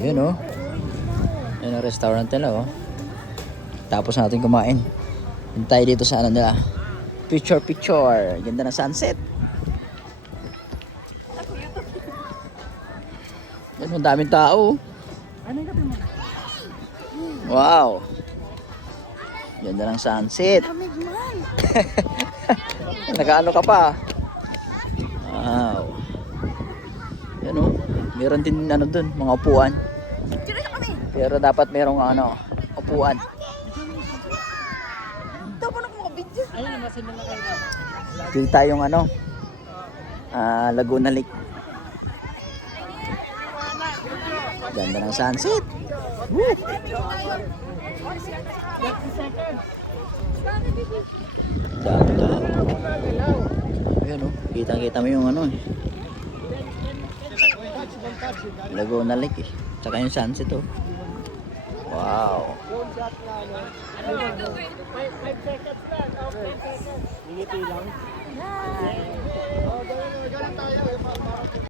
Yun oh. Yun ang restaurant nila oh. Tapos natin kumain. Hintay dito sa ano nila. Picture picture. Ganda ng sunset. Yan, ang daming tao. Wow. Ganda ng sunset. Nakaano ka pa. Wow. Yan o. Meron din ano dun, mga upuan. Pero dapat merong ano, upuan. Kita yung ano, Laguna Lake. Ganda ng sunset. Woo! Ganda. Ayan o, kitang-kita mo yung ano eh. Laguna Lake eh. Tsaka yung sunset oh. Wow. 5 seconds lang. 10 seconds. Ngiti lang.